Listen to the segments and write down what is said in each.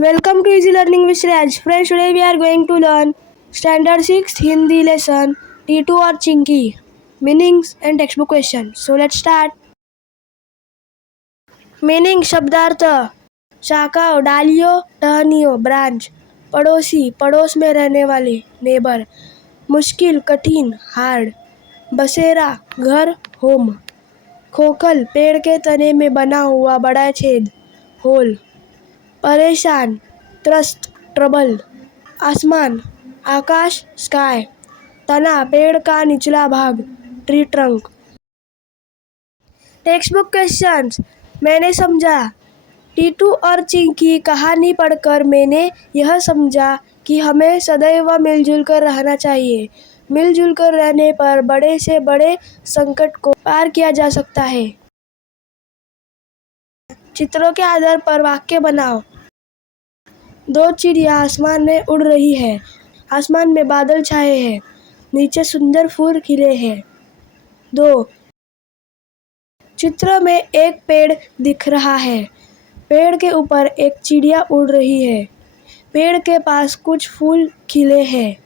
Welcome to Easy Learning with Shreyans. Friends, today we are going to learn Standard 6 Hindi lesson T2 or Chinky, meanings and textbook questions. So let's start. Meaning शब्दार्थ शाखाओं, डालियों, टहनियों, branch, पड़ोसी, पड़ोस में रहने वाले, neighbour, मुश्किल, कठिन, हार्ड, बसेरा, घर, होम, खोखल, पेड़ के तने में बना हुआ बड़ा छेद, होल, परेशान, त्रस्त, ट्रबल, आसमान, आकाश, स्काई, तना, पेड़ का निचला भाग, tree trunk. Text book questions. मैंने समझा, टीटू और चिंकी कहानी पढ़कर मैंने यह समझा कि हमें सदैव मिलजुल कर रहना चाहिए। मिलजुल कर रहने पर बड़े से बड़े संकट को पार किया जा सकता है। चित्रों के आधार पर वाक्य बनाओ। दो चिड़िया आसमान में उड़ रही है। आसमान में बादल छाए हैं, नीचे सुंदर फूल खिले हैं। 2. चित्र में एक पेड़ दिख रहा है। पेड़ के ऊपर एक चिड़िया उड़ रही है। पेड़ के पास कुछ फूल खिले हैं।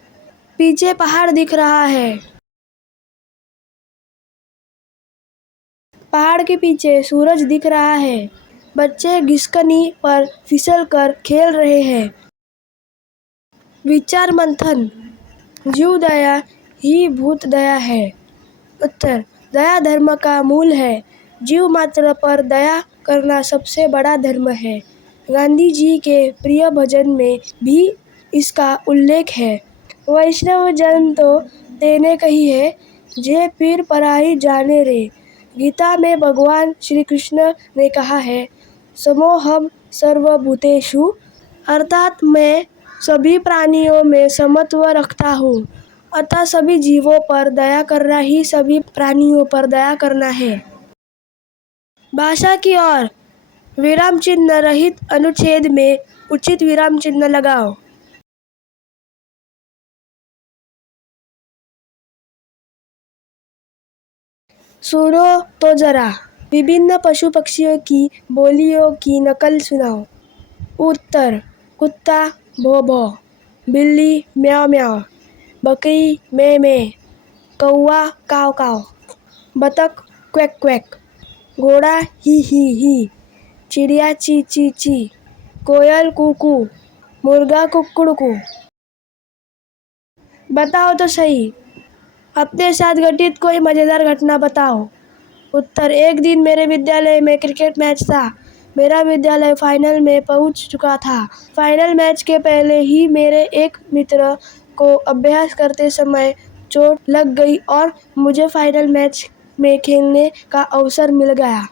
पीछे पहाड़ दिख रहा है। पहाड़ के पीछे सूरज दिख रहा है। बच्चे घिसकनी पर फिसलकर खेल रहे हैं। विचार मंथन। जीव दया ही भूत दया है। उत्तर, दया धर्म का मूल है। जीव मात्र पर दया करना सबसे बड़ा धर्म है। गांधी जी के प्रिय भजन में भी इसका उल्लेख है। वैष्णव जन तो तेने कही है, जे पीर पराई जाने रे। गीता में भगवान श्री कृष्ण ने कहा है, समोहम सर्वभूतेषु, अर्थात मैं सभी प्राणियों में समत्व रखता हूँ। अतः सभी जीवों पर दया करना ही सभी प्राणियों पर दया करना है। भाषा की ओर। विराम चिन्ह रहित अनुच्छेद में उचित विराम चिन्ह लगाओ। सुनो तो जरा, विभिन्न पशु पक्षियों की बोलियों की नकल सुनाओ। उत्तर, कुत्ता भौ भौ, बिल्ली म्याओ म्याओ, बकरी मैं मैं, कौवा काव काव, बतख क्वैक क्वैक, घोड़ा ही, चिड़िया ची ची ची, कोयल कूकू, मुर्गा कुक्कुड़कू। बताओ तो सही, अपने साथ घटित कोई मजेदार घटना बताओ। उत्तर, एक दिन मेरे विद्यालय में क्रिकेट मैच था। मेरा विद्यालय फाइनल में पहुंच चुका था। फाइनल मैच के पहले ही मेरे एक मित्र को अभ्यास करते समय चोट लग गई और मुझे फाइनल मैच में खेलने का अवसर मिल गया।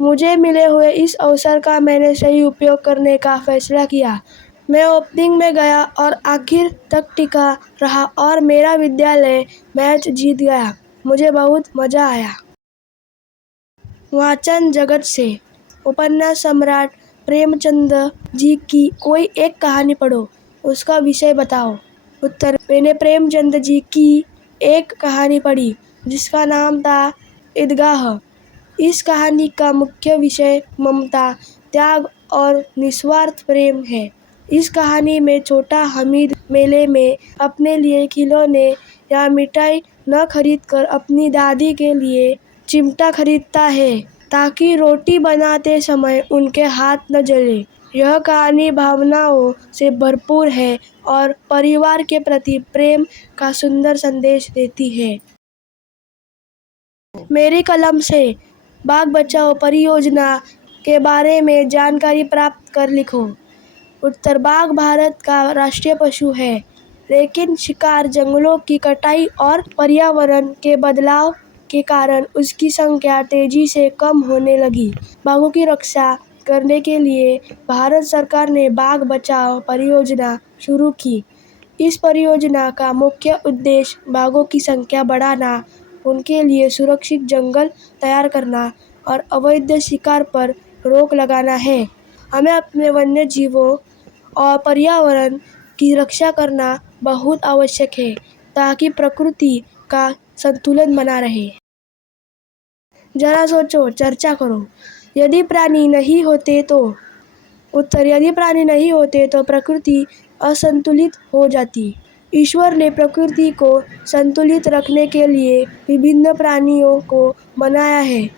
मुझे मिले हुए इस अवसर का मैंने सही उपयोग करने का फैसला किया। मैं ओपनिंग में गया और आखिर तक टिका रहा और मेरा विद्यालय मैच जीत गया। मुझे बहुत मजा आया। वाचन जगत से। उपन्यास सम्राट प्रेमचंद जी की कोई एक कहानी पढ़ो, उसका विषय बताओ। उत्तर, मैंने प्रेमचंद जी की एक कहानी पढ़ी जिसका नाम था ईदगाह। इस कहानी का मुख्य विषय ममता, त्याग और निस्वार्थ प्रेम है। इस कहानी में छोटा हामिद मेले में अपने लिए खिलौने या मिठाई न खरीदकर अपनी दादी के लिए चिमटा खरीदता है ताकि रोटी बनाते समय उनके हाथ न जले। यह कहानी भावनाओं से भरपूर है और परिवार के प्रति प्रेम का सुंदर संदेश देती है। मेरी कलम से बाघ बचाओ परियोजना के बारे में जानकारी प्राप्त कर लिखो। उत्तर, बाघ भारत का राष्ट्रीय पशु है, लेकिन शिकार, जंगलों की कटाई और पर्यावरण के बदलाव के कारण उसकी संख्या तेजी से कम होने लगी। बाघों की रक्षा करने के लिए भारत सरकार ने बाघ बचाओ परियोजना शुरू की। इस परियोजना का मुख्य उद्देश्य बाघों की संख्या बढ़ाना, उनके लिए सुरक्षित जंगल तैयार करना और अवैध शिकार पर रोक लगाना है। हमें अपने वन्य जीवों और पर्यावरण की रक्षा करना बहुत आवश्यक है ताकि प्रकृति का संतुलन बना रहे। जरा सोचो, चर्चा करो। यदि प्राणी नहीं होते तो उत्तर, यदि प्राणी नहीं होते तो प्रकृति असंतुलित हो जाती। ईश्वर ने प्रकृति को संतुलित रखने के लिए विभिन्न प्राणियों को बनाया है।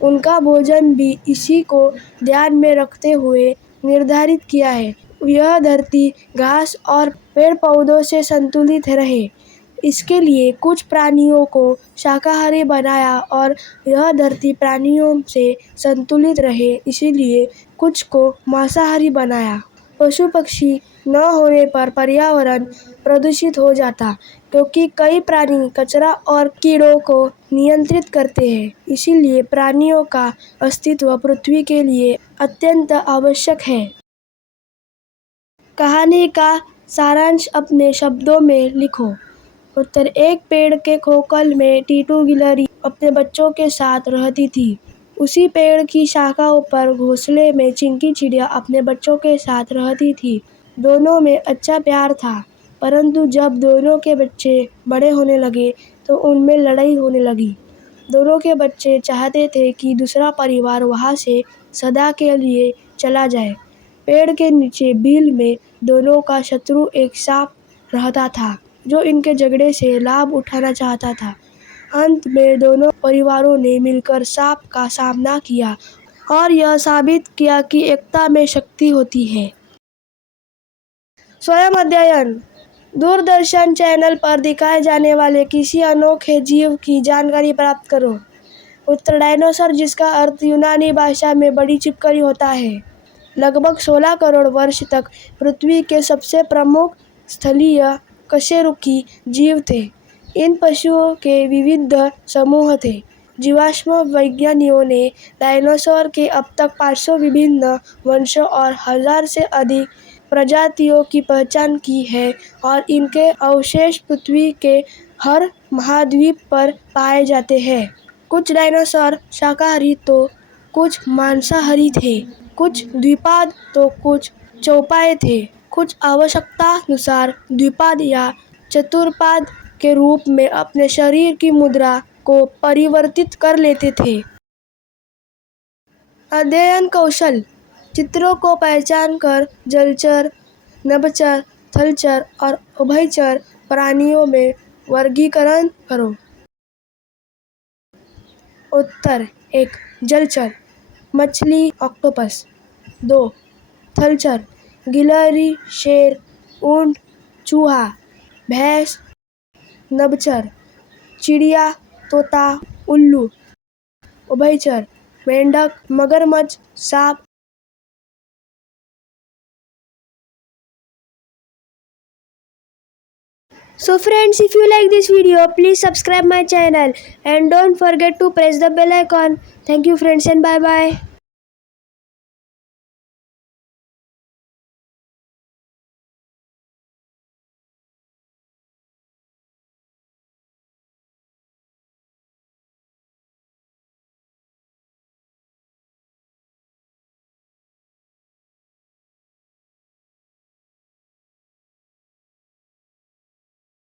उनका भोजन भी इसी को ध्यान में रखते हुए निर्धारित किया है। यह धरती घास और पेड़ पौधों से संतुलित रहे, इसके लिए कुछ प्राणियों को शाकाहारी बनाया, और यह धरती प्राणियों से संतुलित रहे, इसीलिए कुछ को मांसाहारी बनाया। पशु पक्षी न होने पर पर्यावरण प्रदूषित हो जाता, क्योंकि कई प्राणी कचरा और कीड़ों को नियंत्रित करते हैं। इसीलिए प्राणियों का अस्तित्व पृथ्वी के लिए अत्यंत आवश्यक है। कहानी का सारांश अपने शब्दों में लिखो। उत्तर, एक पेड़ के खोखल में टीटू गिलहरी अपने बच्चों के साथ रहती थी। उसी पेड़ की शाखाओं पर घोंसले में चिंकी चिड़िया अपने बच्चों के साथ रहती थी। दोनों में अच्छा प्यार था, परंतु जब दोनों के बच्चे बड़े होने लगे तो उनमें लड़ाई होने लगी। दोनों के बच्चे चाहते थे कि दूसरा परिवार वहां से सदा के लिए चला जाए। पेड़ के नीचे बिल में दोनों का शत्रु एक सांप रहता था, जो इनके झगड़े से लाभ उठाना चाहता था। अंत में दोनों परिवारों ने मिलकर सांप का सामना किया और यह साबित किया कि एकता में शक्ति होती है। स्वयं अध्ययन। दूरदर्शन चैनल पर दिखाए जाने वाले किसी अनोखे जीव की जानकारी प्राप्त करो। उत्तर, डायनासोर, जिसका अर्थ यूनानी भाषा में बड़ी छिपकली होता है, लगभग 16 करोड़ वर्ष तक पृथ्वी के सबसे प्रमुख स्थलीय कशेरुकी जीव थे। इन पशुओं के विविध समूह थे। जीवाश्म वैज्ञानिकों ने डायनासोर के अब तक 500 विभिन्न वंशों और 1000 से अधिक प्रजातियों की पहचान की है, और इनके अवशेष पृथ्वी के हर महाद्वीप पर पाए जाते हैं। कुछ डायनासोर शाकाहारी तो कुछ मांसाहारी थे, कुछ द्विपाद तो कुछ चौपाए थे, कुछ आवश्यकतानुसार द्विपाद या चतुर्पाद के रूप में अपने शरीर की मुद्रा को परिवर्तित कर लेते थे। अध्ययन कौशल। चित्रों को पहचान कर जलचर, नभचर, थलचर और उभयचर प्राणियों में वर्गीकरण करो। उत्तर, 1. जलचर, मछली, ऑक्टोपस। 2. थलचर, गिलहरी, शेर, ऊंट, चूहा, भैंस। नभचर, चिड़िया, तोता, उल्लू। उभयचर, मेंढक, मगरमच्छ, सांप। So friends, if you like this video, please subscribe my channel and don't forget to press the bell icon. Thank you friends and bye bye.